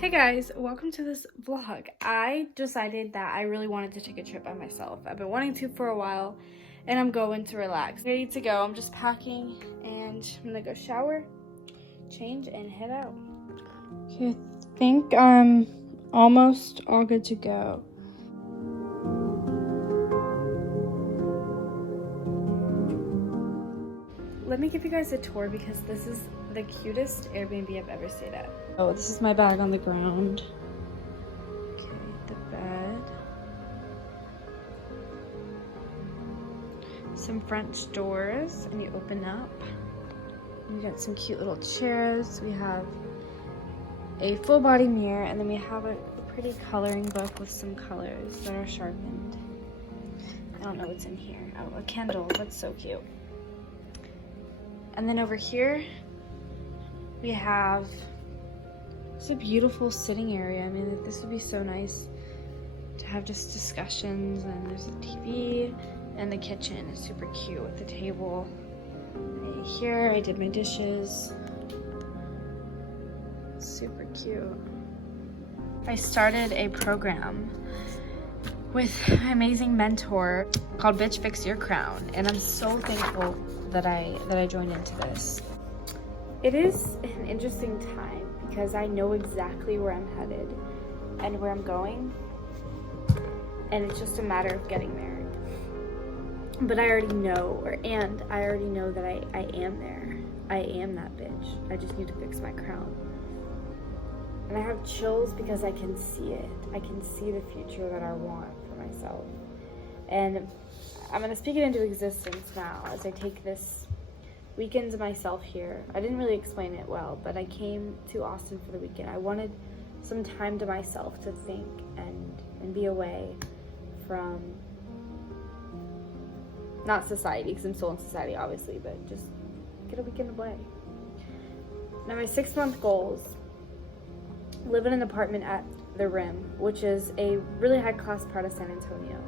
Hey guys, welcome to this vlog. I decided that I really wanted to take a trip by myself. I've been wanting to for a while and I'm going to relax. Ready to go. I'm just packing and I'm gonna go shower, change, and head out. Okay, I think I'm almost all good to go. Let me give you guys a tour because this is the cutest Airbnb I've ever stayed at. Oh, this is my bag on the ground. Okay, the bed. Some French doors, and you open up. You got some cute little chairs. We have a full body mirror, and then we have a pretty coloring book with some colors that are sharpened. I don't know what's in here. Oh, a candle. That's so cute. And then over here, we have it's a beautiful sitting area. I mean, this would be so nice to have just discussions. And there's a TV, and the kitchen is super cute with the table. Right here, I did my dishes. Super cute. I started a program with my amazing mentor called Bitch Fix Your Crown, and I'm so thankful that I joined into this. It is an interesting time because I know exactly where I'm headed and where I'm going, and it's just a matter of getting there. But I already know, I already know that I am there. I am that bitch. I just need to fix my crown. And I have chills because I can see it. I can see the future that I want for myself. And I'm gonna speak it into existence now as I take this weekend to myself here. I didn't really explain it well, but I came to Austin for the weekend. I wanted some time to myself to think and be away from, not society, because I'm still in society obviously, but just get a weekend away. Now my 6-month goals: live in an apartment at the Rim, which is a really high-class part of San Antonio.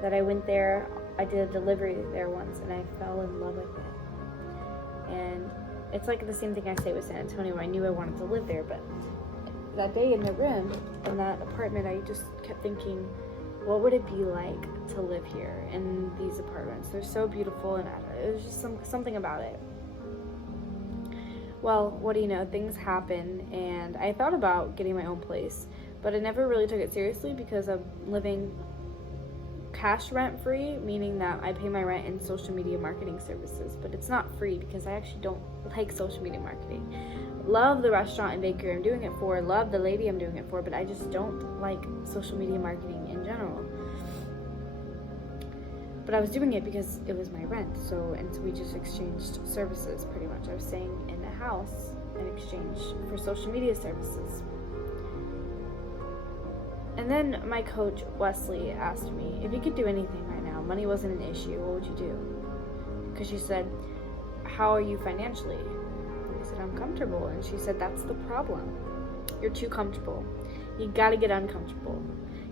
That I went there, I did a delivery there once, and I fell in love with it. And it's like the same thing I say with San Antonio. I knew I wanted to live there, but that day in the Rim, in that apartment, I just kept thinking, what would it be like to live here in these apartments? They're so beautiful, and it was just something about it. Well, what do you know, things happen, and I thought about getting my own place, but I never really took it seriously because I'm living cash rent free, meaning that I pay my rent in social media marketing services, but it's not free because I actually don't like social media marketing. Love the restaurant and bakery I'm doing it for, love the lady I'm doing it for, but I just don't like social media marketing in general. But I was doing it because it was my rent, so we just exchanged services pretty much. I was staying in a house in exchange for social media services. And then my coach, Wesley, asked me if you could do anything right now, money wasn't an issue, what would you do? Because she said, how are you financially? And I said, I'm comfortable. And she said, that's the problem. You're too comfortable. You gotta get uncomfortable.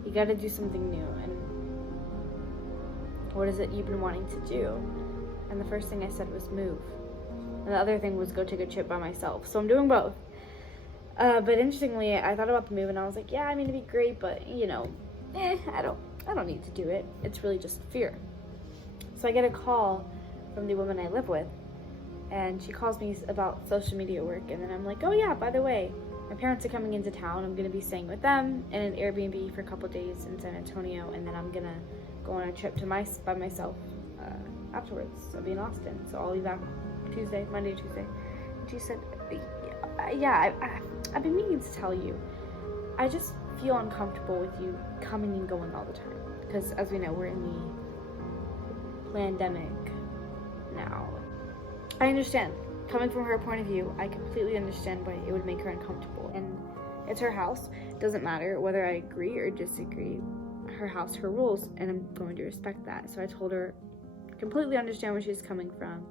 You gotta do something new. And what is it you've been wanting to do? And the first thing I said was move. And the other thing was go take a trip by myself. So I'm doing both. But interestingly, I thought about the move and I was like, yeah, I mean, it'd be great, but you know, I don't need to do it. It's really just fear. So I get a call from the woman I live with, and she calls me about social media work, and then I'm like, oh yeah, by the way, my parents are coming into town. I'm gonna be staying with them in an Airbnb for a couple days in San Antonio, and then I'm gonna go on a trip to by myself afterwards. I'll be in Austin, so I'll be back Monday, Tuesday. And she said, yeah, I've been meaning to tell you, I just feel uncomfortable with you coming and going all the time. Because as we know, we're in the pandemic now. I understand. Coming from her point of view, I completely understand why it would make her uncomfortable. And it's her house. It doesn't matter whether I agree or disagree. Her house, her rules, and I'm going to respect that. So I told her, completely understand where she's coming from.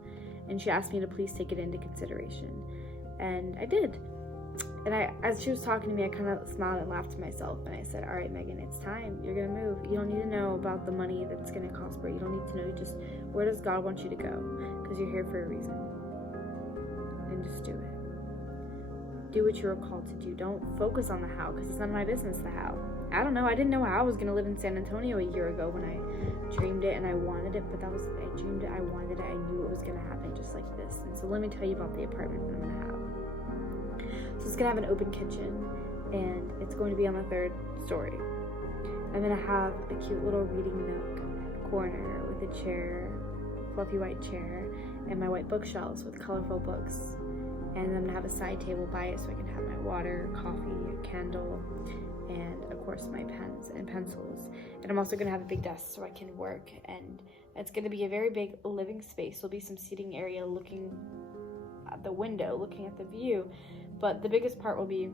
And she asked me to please take it into consideration. And I did. And as she was talking to me, I kind of smiled and laughed to myself. And I said, all right, Megan, it's time. You're going to move. You don't need to know about the money that it's going to cost, but you don't need to know just where does God want you to go? Because you're here for a reason. And just do it. Do what you are called to do. Don't focus on the how, because it's none of my business, the how. I don't know. I didn't know how I was going to live in San Antonio a year ago when I dreamed it and I wanted it, but I dreamed it, I wanted it, I knew it was going to happen just like this. And so let me tell you about the apartment that I'm going to have. So it's going to have an open kitchen, and it's going to be on the 3rd story. I'm going to have a cute little reading nook corner with a chair, fluffy white chair, and my white bookshelves with colorful books. And I'm going to have a side table by it so I can have my water, coffee, a candle, and of course my pens and pencils. And I'm also going to have a big desk so I can work. And it's going to be a very big living space. There'll be some seating area looking at the window, looking at the view. But the biggest part will be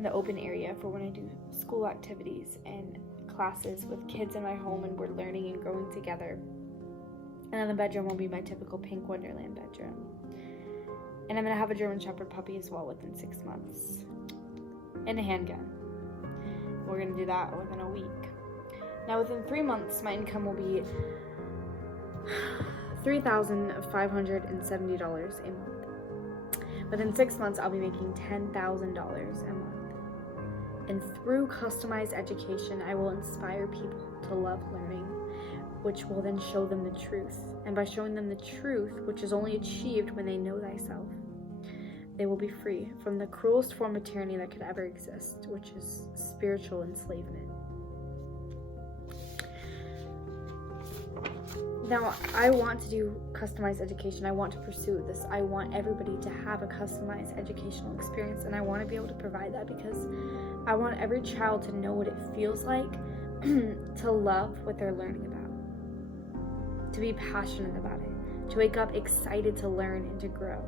the open area for when I do school activities and classes with kids in my home and we're learning and growing together. And then the bedroom will be my typical pink Wonderland bedroom. And I'm going to have a German Shepherd puppy as well within 6 months. And a handgun. We're going to do that within a week. Now within 3 months, my income will be $3,570 a month. Within 6 months, I'll be making $10,000 a month. And through customized education, I will inspire people to love learning, which will then show them the truth. And by showing them the truth, which is only achieved when they know thyself, they will be free from the cruelest form of tyranny that could ever exist, which is spiritual enslavement. Now, I want to do customized education. I want to pursue this. I want everybody to have a customized educational experience, and I want to be able to provide that because I want every child to know what it feels like to love what they're learning about, to be passionate about it, to wake up excited to learn and to grow.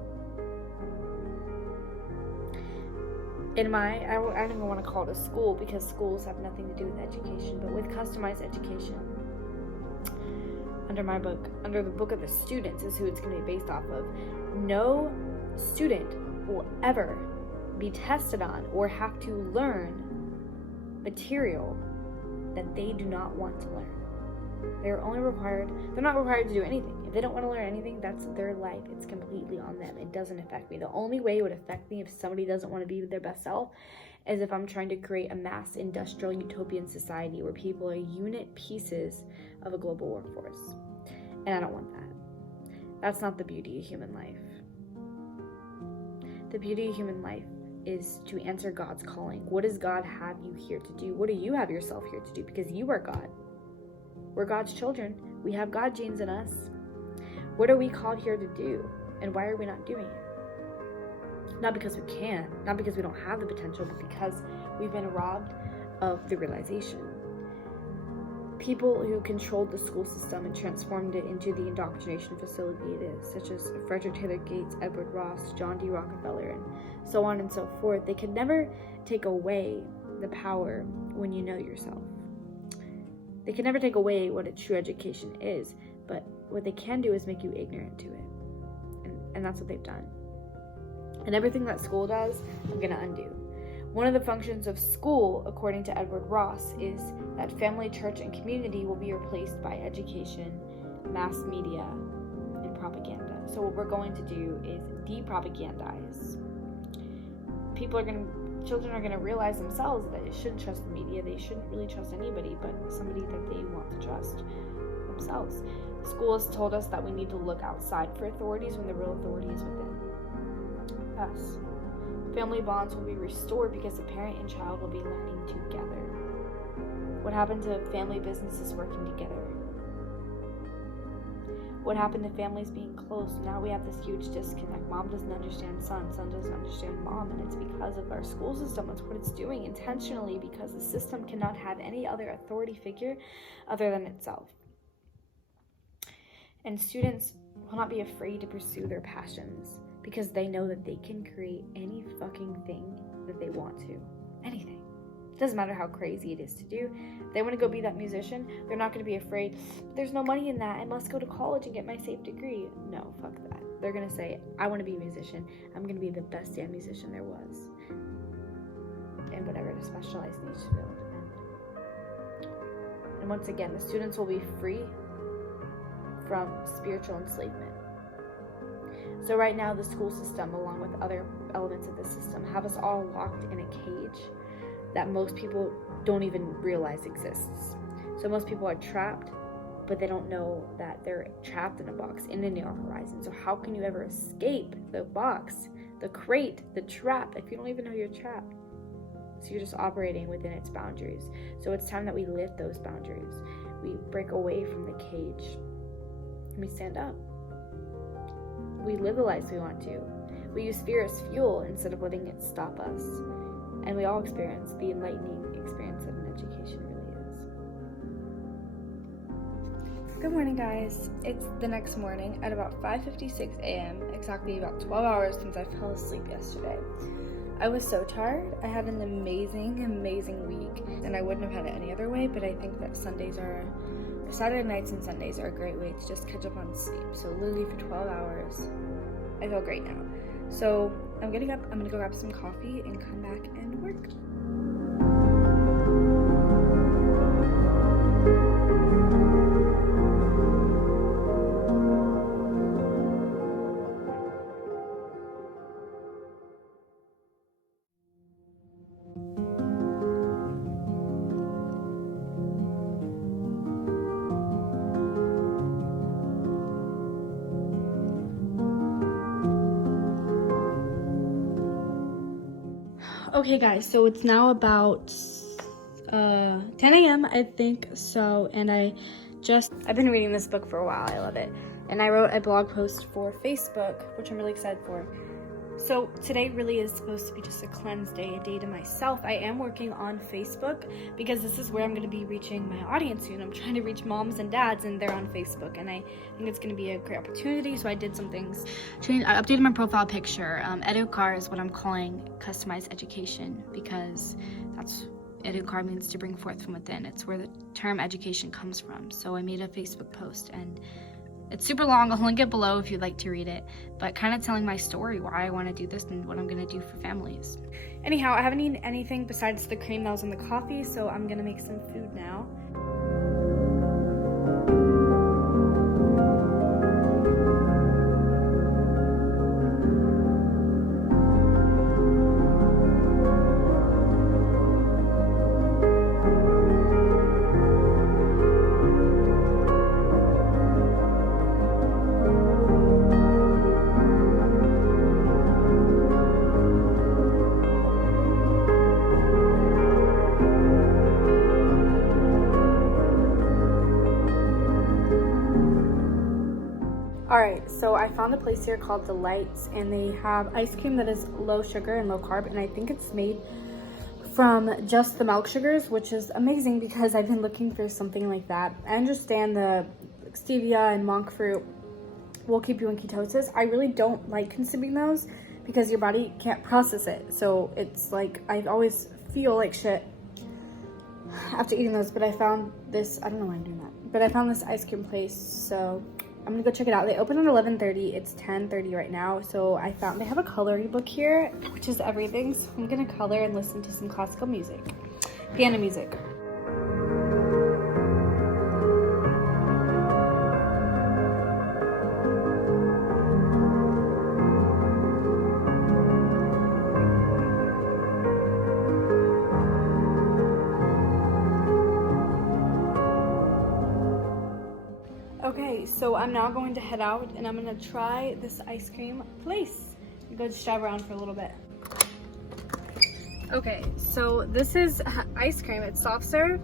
I don't even want to call it a school because schools have nothing to do with education, but with customized education, under the book of the students is who it's going to be based off of. No student will ever be tested on or have to learn material that they do not want to learn. They're not required to do anything. If they don't want to learn anything, that's their life. It's completely on them. It doesn't affect me. The only way it would affect me if somebody doesn't want to be their best self is if I'm trying to create a mass industrial utopian society where people are unit pieces of a global workforce. And I don't want that. That's not the beauty of human life. The beauty of human life is to answer God's calling. What does God have you here to do? What do you have yourself here to do? Because you are God. We're God's children. We have God genes in us. What are we called here to do? And why are we not doing it? Not because we can't, not because we don't have the potential, but because we've been robbed of the realization. People who controlled the school system and transformed it into the indoctrination facility it is, such as Frederick Taylor Gates, Edward Ross, John D. Rockefeller, and so on and so forth, they could never take away the power when you know yourself. They can never take away what a true education is, but what they can do is make you ignorant to it. And that's what they've done. And everything that school does, I'm going to undo. One of the functions of school, according to Edward Ross, is that family, church, and community will be replaced by education, mass media, and propaganda. So what we're going to do is de-propagandize. Children are going to realize themselves that they shouldn't trust the media. They shouldn't really trust anybody but somebody that they want to trust themselves. School has told us that we need to look outside for authorities when the real authority is within us. Family bonds will be restored because the parent and child will be learning together. What happened to family businesses working together? What happened to families being close? Now we have this huge disconnect. Mom doesn't understand son doesn't understand mom, and it's because of our school system. That's what it's doing intentionally, because the system cannot have any other authority figure other than itself. And students will not be afraid to pursue their passions because they know that they can create any fucking thing that they want to. Anything. It doesn't matter how crazy it is to do. If they want to go be that musician, they're not going to be afraid, there's no money in that, I must go to college and get my safe degree. No, fuck that. They're going to say, I want to be a musician. I'm going to be the best damn musician there was. In whatever the specialized niche field. And once again, the students will be free from spiritual enslavement. So right now the school system, along with other elements of the system, have us all locked in a cage that most people don't even realize exists. So most people are trapped, but they don't know that they're trapped in a box in a near horizon. So how can you ever escape the box, the crate, the trap, if you don't even know you're trapped? So you're just operating within its boundaries. So it's time that we lift those boundaries. We break away from the cage and we stand up. We live the lives we want to. We use fear as fuel instead of letting it stop us. And we all experience the enlightening experience that an education really is. Good morning, guys. It's the next morning at about 5:56 a.m., exactly about 12 hours since I fell asleep yesterday. I was so tired. I had an amazing week, and I wouldn't have had it any other way, but I think that Saturday nights and Sundays are a great way to just catch up on sleep. So literally for 12 hours, I feel great now. So I'm getting up, I'm gonna go grab some coffee and come back and work. Okay guys, so it's now about 10 a.m. I think so, and I've been reading this book for a while. I love it. And I wrote a blog post for Facebook, which I'm really excited for. So today really is supposed to be just a cleanse day, a day to myself. I am working on Facebook because this is where I'm going to be reaching my audience soon. I'm trying to reach moms and dads, and they're on Facebook, and I think it's going to be a great opportunity. So I did some things. I updated my profile picture. Educar is what I'm calling customized education, because that's Educar means to bring forth from within. It's where the term education comes from. So I made a Facebook post, and it's super long. I'll link it below if you'd like to read it, but kind of telling my story, why I want to do this and what I'm going to do for families. Anyhow, I haven't eaten anything besides the cream that was in the coffee, so I'm going to make some food now. Alright, so I found a place here called Delights, and they have ice cream that is low sugar and low carb, and I think it's made from just the milk sugars, which is amazing because I've been looking for something like that. I understand the stevia and monk fruit will keep you in ketosis. I really don't like consuming those because your body can't process it. So it's like, I always feel like shit after eating those, but I found this, I don't know why I'm doing that, but I found this ice cream place, so I'm gonna go check it out. They open at 11:30. It's 10:30 right now. So I found they have a coloring book here, which is everything. So I'm gonna color and listen to some classical music, piano music. Okay, so I'm now going to head out and I'm gonna try this ice cream place. I'm gonna just drive around for a little bit. Okay, so this is ice cream. It's soft serve,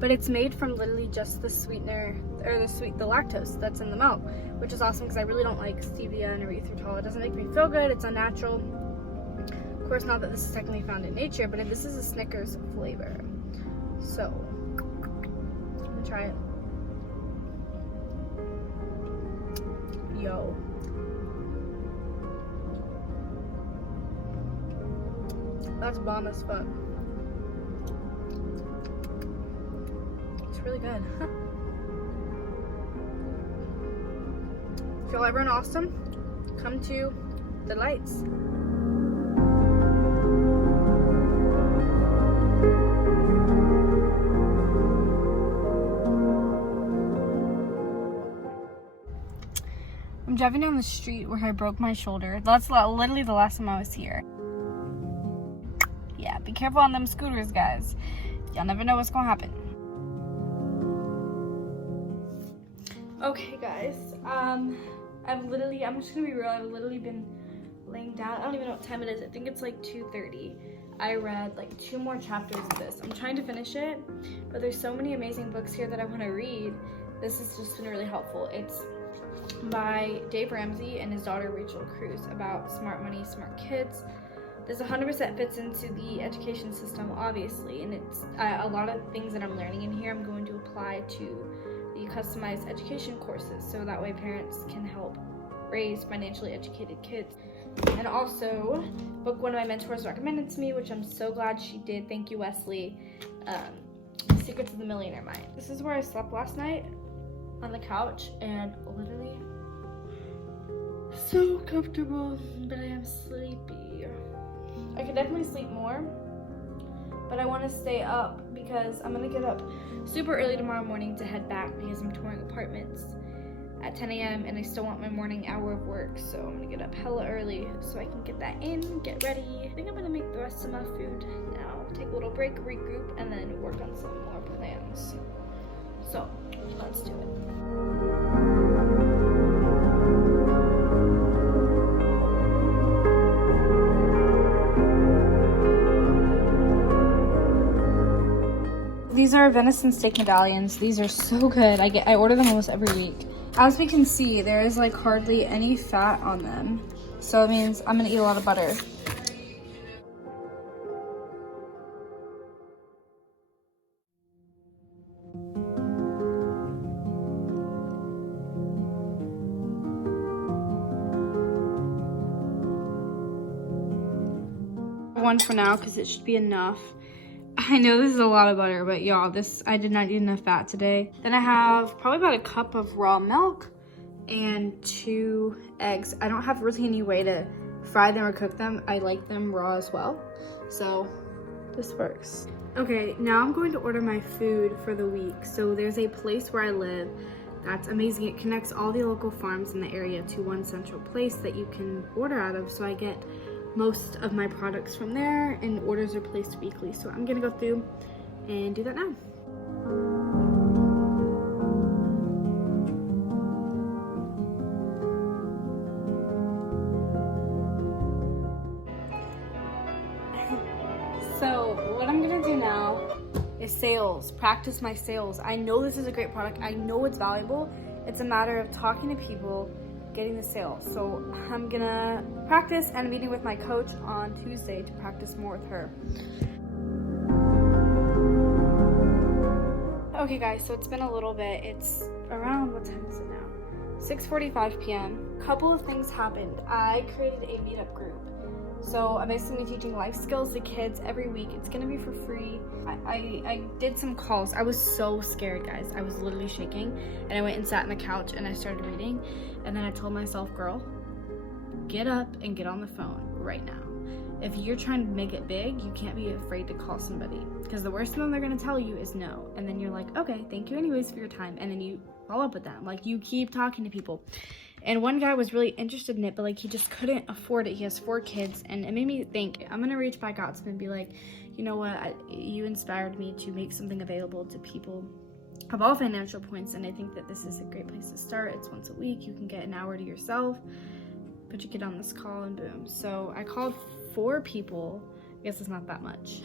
but it's made from literally just the sweetener, or the lactose that's in the milk, which is awesome because I really don't like stevia and erythritol. It doesn't make me feel good. It's unnatural. Of course, not that this is technically found in nature, but this is a Snickers flavor. So try it. Yo. That's bomb as fuck. It's really good. If y'all ever in Austin, come to Delights. driving down the street where I broke my shoulder. That's literally the last time I was here. Yeah, be careful on them scooters, guys. Y'all never know what's gonna happen. Okay, guys. I'm just gonna be real. I've literally been laying down. I don't even know what time it is. I think it's like 2:30. I read like 2 more chapters of this. I'm trying to finish it, but there's so many amazing books here that I want to read. This has just been really helpful. It's by Dave Ramsey and his daughter Rachel Cruz about smart money, smart kids. This 100% fits into the education system, obviously, and it's a lot of things that I'm learning in here I'm going to apply to the customized education courses, so that way parents can help raise financially educated kids. And also, book one of my mentors recommended to me, which I'm so glad she did. Thank you, Wesley. Secrets of the Millionaire Mind. This is where I slept last night on the couch, and literally so comfortable, but I am sleepy. I could definitely sleep more, but I want to stay up because I'm gonna get up super early tomorrow morning to head back because I'm touring apartments at 10 a.m. and I still want my morning hour of work, so I'm gonna get up hella early so I can get that in, get ready. I think I'm gonna make the rest of my food now, take a little break, regroup, and then work on some more plans. So let's do it. These are venison steak medallions. These are so good. I order them almost every week. As we can see, there is like hardly any fat on them. So it means I'm gonna eat a lot of butter. One for now because it should be enough. I know this is a lot of butter, but y'all, I did not eat enough fat today. Then I have probably about a cup of raw milk and 2 eggs. I don't have really any way to fry them or cook them. I like them raw as well. So this works. Okay, now I'm going to order my food for the week. So there's a place where I live that's amazing. It connects all the local farms in the area to one central place that you can order out of. So I get most of my products from there, and orders are placed weekly. So I'm gonna go through and do that now. So what I'm gonna do now is sales, practice my sales. I know this is a great product. I know it's valuable. It's a matter of talking to people, getting the sales. So I'm gonna practice, and a meeting with my coach on Tuesday to practice more with her. Okay guys, so it's been a little bit. It's around, what time is it now? 6:45 p.m. Couple of things happened. I created a meetup group. So I'm basically teaching life skills to kids every week. It's gonna be for free. I did some calls. I was so scared, guys. I was literally shaking, and I went and sat on the couch and I started reading, and then I told myself, girl, get up and get on the phone right now. If you're trying to make it big, you can't be afraid to call somebody, because the worst thing they're gonna tell you is no, and then you're like, okay, thank you anyways for your time, and then you follow up with them. Like, you keep talking to people. And one guy was really interested in it, but like he just couldn't afford it. He has 4 kids, and it made me think, I'm gonna reach back out to him and be like, you know what, you inspired me to make something available to people of all financial points, and I think that this is a great place to start. It's once a week, you can get an hour to yourself, put your kid on this call, and boom. So I called 4 people. I guess it's not that much,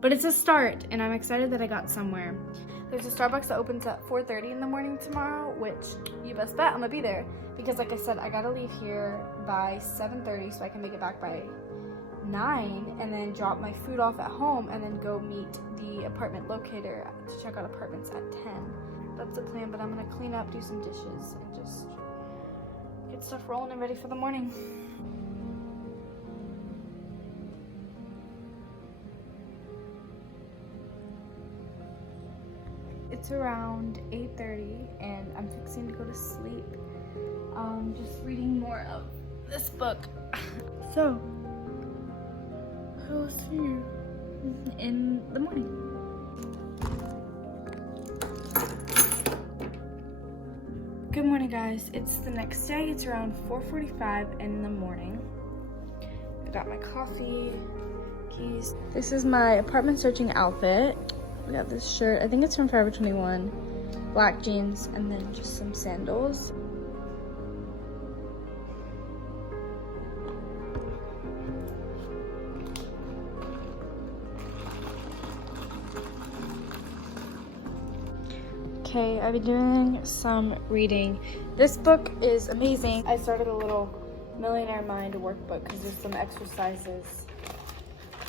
but it's a start, and I'm excited that I got somewhere. There's a Starbucks that opens at 4:30 in the morning tomorrow, which you best bet I'm gonna be there, because like I said, I gotta leave here by 7:30 so I can make it back by 9, and then drop my food off at home, and then go meet the apartment locator to check out apartments at 10. That's the plan, but I'm gonna clean up, do some dishes, and just get stuff rolling and ready for the morning. It's around 8:30 and I'm fixing to go to sleep. Just reading more of this book. So, I'll see you in the morning. Good morning. morning, guys. It's the next day. It's around 4:45 in the morning. I got my coffee, keys. This is my apartment searching outfit. I got this shirt. I think it's from Forever 21. Black jeans, and then just some sandals. Okay, I've been doing some reading. This book is amazing. I started a little Millionaire Mind workbook because there's some exercises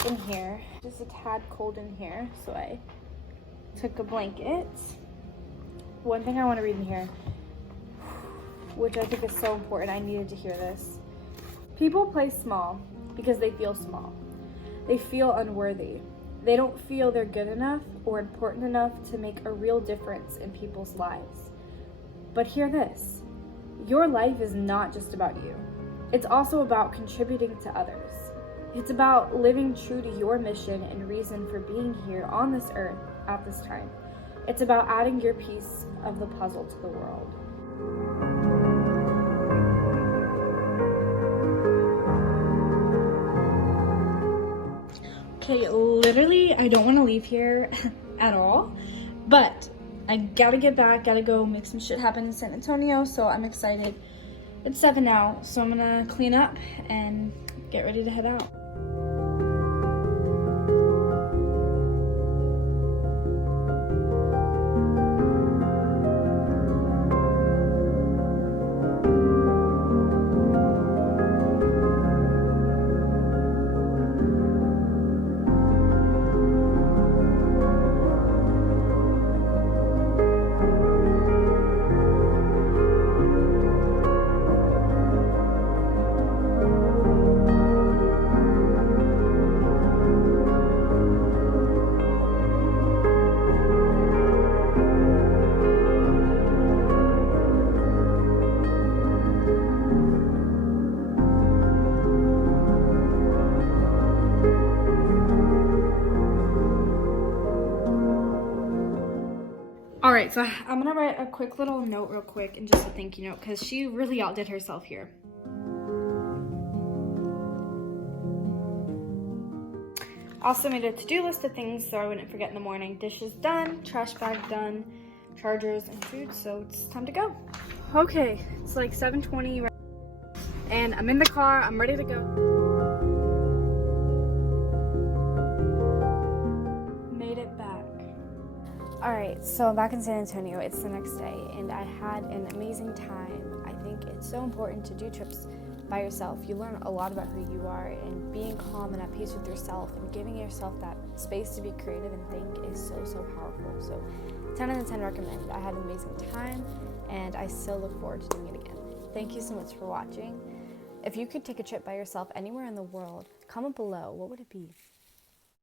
in here. Just a tad cold in here, so I took a blanket. One thing I want to read in here, which I think is so important, I needed to hear this. People play small because they feel small. They feel unworthy. They don't feel they're good enough or important enough to make a real difference in people's lives. But hear this, your life is not just about you. It's also about contributing to others. It's about living true to your mission and reason for being here on this earth at this time. It's about adding your piece of the puzzle to the world. Okay, literally, I don't want to leave here at all, but I gotta get back, gotta go make some shit happen in San Antonio, so I'm excited. It's 7 now, so I'm gonna clean up and get ready to head out. Alright, so I'm gonna write a quick little note real quick and just a thank you note because she really outdid herself here. Also made a to-do list of things so I wouldn't forget in the morning. Dishes done, trash bag done, chargers and food, so it's time to go. Okay, it's like 7:20 and I'm in the car, I'm ready to go. Alright, so I'm back in San Antonio. It's the next day and I had an amazing time. I think it's so important to do trips by yourself. You learn a lot about who you are, and being calm and at peace with yourself and giving yourself that space to be creative and think is so, so powerful. So 10 out of 10 recommend. I had an amazing time and I still look forward to doing it again. Thank you so much for watching. If you could take a trip by yourself anywhere in the world, comment below. What would it be?